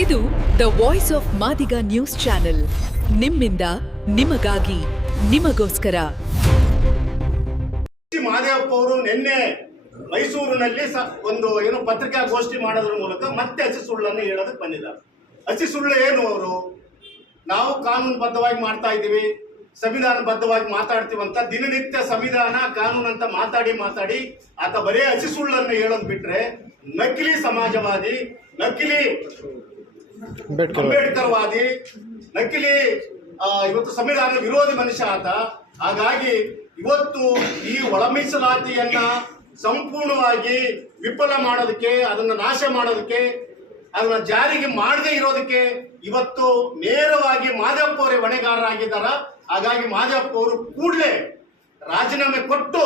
ಇದು the voice of Madiga news channel. ನಿಮ್ಮಿಂದ ನಿಮಗಾಗಿ ನಿಮಗೋಸ್ಕರ. ಮಾದೇವಪ್ಪ ಅವರು ನಿನ್ನೆ ಮೈಸೂರಿನಲ್ಲಿ ಒಂದು ಪತ್ರಿಕಾಗೋಷ್ಠಿ ಮಾಡೋದ್ರ ಮೂಲಕ ಮತ್ತೆ ಹಸಿ ಸುಳ್ಳನ್ನು ಹೇಳೋದಕ್ಕೆ ಬಂದಿದ್ದಾರೆ. ಹಸಿ ಸುಳ್ಳು ಏನು? ಅವರು ನಾವು ಕಾನೂನುಬದ್ಧವಾಗಿ ಮಾಡ್ತಾ ಇದ್ದೀವಿ, ಸಂವಿಧಾನಬದ್ಧವಾಗಿ ಮಾತಾಡ್ತೀವಂತ ದಿನನಿತ್ಯ ಸಂವಿಧಾನ ಕಾನೂನು ಅಂತ ಮಾತಾಡಿ ಆತ ಬರೇ ಹಸಿ ಸುಳ್ಳನ್ನು ಹೇಳೋದು ಬಿಟ್ರೆ ನಕಲಿ ಸಮಾಜವಾದಿ, ನಕಲಿ ಅಂಬೇಡ್ಕರ್ವಾದಿ, ನಕಲಿ ಇವತ್ತು ಸಂವಿಧಾನ ವಿರೋಧಿ ಮನುಷ್ಯ ಆತ. ಹಾಗಾಗಿ ಇವತ್ತು ಈ ಒಳ ಮೀಸಲಾತಿಯನ್ನ ಸಂಪೂರ್ಣವಾಗಿ ವಿಫಲ ಮಾಡೋದಕ್ಕೆ, ಅದನ್ನ ನಾಶ ಮಾಡೋದಕ್ಕೆ, ಅದನ್ನ ಜಾರಿಗೆ ಮಾಡದೇ ಇರೋದಕ್ಕೆ ಇವತ್ತು ನೇರವಾಗಿ ಮಾದೇವಪ್ಪ ಅವರೇ ಹೊಣೆಗಾರರಾಗಿದ್ದಾರ. ಹಾಗಾಗಿ ಮಾದೇವಪ್ಪ ಅವರು ಕೂಡಲೇ ರಾಜೀನಾಮೆ ಕೊಟ್ಟು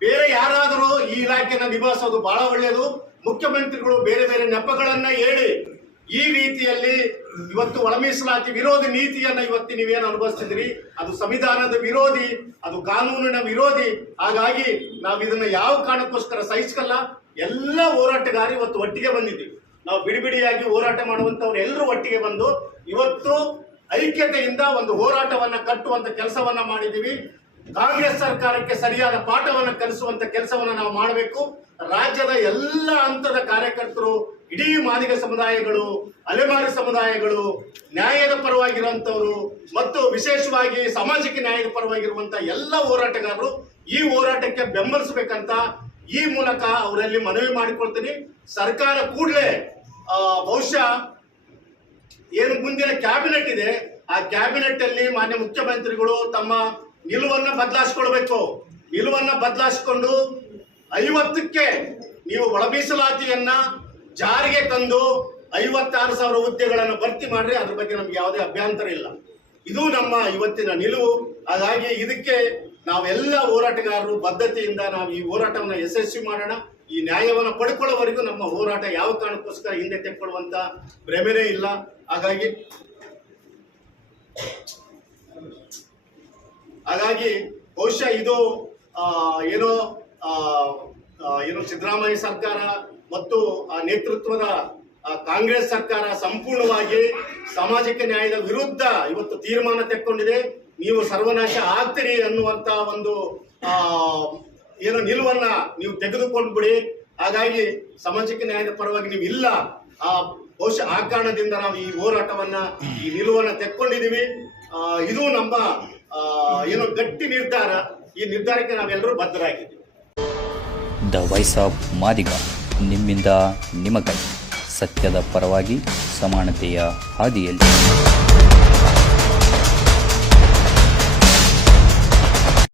ಬೇರೆ ಯಾರಾದರೂ ಈ ಇಲಾಖೆನ ನಿಭಾಯಿಸೋದು ಬಹಳ ಒಳ್ಳೆಯದು. ಮುಖ್ಯಮಂತ್ರಿಗಳು ಬೇರೆ ಬೇರೆ ನೆಪಗಳನ್ನ ಹೇಳಿ ಈ ರೀತಿಯಲ್ಲಿ ಇವತ್ತು ಒಳ ಮೀಸಲಾತಿ ವಿರೋಧಿ ನೀತಿಯನ್ನ ಇವತ್ತು ನೀವೇನು ಅನುಭವಿಸ್ತಿದ್ರಿ, ಅದು ಸಂವಿಧಾನದ ವಿರೋಧಿ, ಅದು ಕಾನೂನಿನ ವಿರೋಧಿ. ಹಾಗಾಗಿ ನಾವು ಇದನ್ನ ಯಾವ ಕಾರಣಕ್ಕೋಸ್ಕರ ಸಹಿಸಲ್ಲ. ಎಲ್ಲ ಹೋರಾಟಗಾರರು ಇವತ್ತು ಒಟ್ಟಿಗೆ ಬಂದಿದ್ದೀವಿ. ನಾವು ಬಿಡಿಬಿಡಿಯಾಗಿ ಹೋರಾಟ ಮಾಡುವಂತವ್ರು ಎಲ್ಲರೂ ಒಟ್ಟಿಗೆ ಬಂದು ಇವತ್ತು ಐಕ್ಯತೆಯಿಂದ ಒಂದು ಹೋರಾಟವನ್ನ ಕಟ್ಟುವಂತ ಕೆಲಸವನ್ನ ಮಾಡಿದ್ದೀವಿ. ಕಾಂಗ್ರೆಸ್ ಸರ್ಕಾರಕ್ಕೆ ಸರಿಯಾದ ಪಾಠವನ್ನು ಕಲಿಸುವಂತ ಕೆಲಸವನ್ನ ನಾವು ಮಾಡಬೇಕು. ರಾಜ್ಯದ ಎಲ್ಲ ಹಂತದ ಕಾರ್ಯಕರ್ತರು, ಇಡೀ ಮಾದಿಗ ಸಮುದಾಯಗಳು, ಅಲೆಮಾರಿ ಸಮುದಾಯಗಳು, ನ್ಯಾಯದ ಪರವಾಗಿರುವಂತವರು ಮತ್ತು ವಿಶೇಷವಾಗಿ ಸಾಮಾಜಿಕ ನ್ಯಾಯದ ಪರವಾಗಿರುವಂತ ಎಲ್ಲ ಹೋರಾಟಗಾರರು ಈ ಹೋರಾಟಕ್ಕೆ ಬೆಂಬಲಿಸಬೇಕಂತ ಈ ಮೂಲಕ ಅವರಲ್ಲಿ ಮನವಿ ಮಾಡಿಕೊಳ್ತೀನಿ. ಸರ್ಕಾರ ಕೂಡಲೇ ಬಹುಶಃ ಏನು ಮುಂದಿನ ಕ್ಯಾಬಿನೆಟ್ ಇದೆ, ಆ ಕ್ಯಾಬಿನೆಟ್ ಅಲ್ಲಿ ಮಾನ್ಯ ಮುಖ್ಯಮಂತ್ರಿಗಳು ತಮ್ಮ ನಿಲುವನ್ನ ಬದಲಾಯಿಸಿಕೊಳ್ಬೇಕು. ನಿಲುವನ್ನ ಬದಲಾಯಿಸಿಕೊಂಡು 50ಕ್ಕೆ ನೀವು ಒಳ ಮೀಸಲಾತಿಯನ್ನ ಜಾರಿಗೆ ತಂದು 56,000 ಹುದ್ದೆಗಳನ್ನು ಭರ್ತಿ ಮಾಡ್ರಿ. ಅದ್ರ ಬಗ್ಗೆ ನಮ್ಗೆ ಯಾವುದೇ ಅಭ್ಯಂತರ ಇಲ್ಲ. ಇದು ನಮ್ಮ ಇವತ್ತಿನ ನಿಲುವು. ಹಾಗಾಗಿ ಇದಕ್ಕೆ ನಾವೆಲ್ಲ ಹೋರಾಟಗಾರರು ಬದ್ಧತೆಯಿಂದ ನಾವು ಈ ಹೋರಾಟವನ್ನು ಯಶಸ್ವಿ ಮಾಡೋಣ. ಈ ನ್ಯಾಯವನ್ನು ಪಡ್ಕೊಳ್ಳೋವರೆಗೂ ನಮ್ಮ ಹೋರಾಟ ಯಾವ ಕಾರಣಕ್ಕೋಸ್ಕರ ಹಿಂದೆ ತೆಕ್ಕೊಳ್ಳುವಂತ ಭ್ರಮೆನೇ ಇಲ್ಲ. ಹಾಗಾಗಿ ಬಹುಶಃ ಇದು ಏನು ಸಿದ್ದರಾಮಯ್ಯ ಸರ್ಕಾರ ಮತ್ತು ಆ ನೇತೃತ್ವದ ಕಾಂಗ್ರೆಸ್ ಸರ್ಕಾರ ಸಂಪೂರ್ಣವಾಗಿ ಸಾಮಾಜಿಕ ನ್ಯಾಯದ ವಿರುದ್ಧ ಇವತ್ತು ತೀರ್ಮಾನ ತೆಕ್ಕೊಂಡಿದೆ. ನೀವು ಸರ್ವನಾಶ ಆಗ್ತೀರಿ ಅನ್ನುವಂತ ಒಂದು ನಿಲುವನ್ನ ನೀವು ತೆಗೆದುಕೊಂಡು ಬಿಡಿ. ಹಾಗಾಗಿ ಸಾಮಾಜಿಕ ನ್ಯಾಯದ ಪರವಾಗಿ ನೀವು ಇಲ್ಲ. ಬಹುಶಃ ಆ ಕಾರಣದಿಂದ ನಾವು ಈ ಹೋರಾಟವನ್ನ, ಈ ನಿಲುವನ್ನ ತೆಕ್ಕೊಂಡಿದ್ದೀವಿ. ಇದು ನಮ್ಮ ಗಟ್ಟಿ ನಿರ್ಧಾರ. ಈ ನಿರ್ಧಾರಕ್ಕೆ ನಾವೆಲ್ಲರೂ ಬದ್ಧರಾಗಿದ್ದೀವಿ. ದ ವಾಯ್ಸ್ ಆಫ್ ಮಾದಿಗ, ನಿಮ್ಮಿಂದ ನಿಮಗಾಗಿ, ಸತ್ಯದ ಪರವಾಗಿ, ಸಮಾನತೆಯ ಹಾದಿಯಲ್ಲಿ.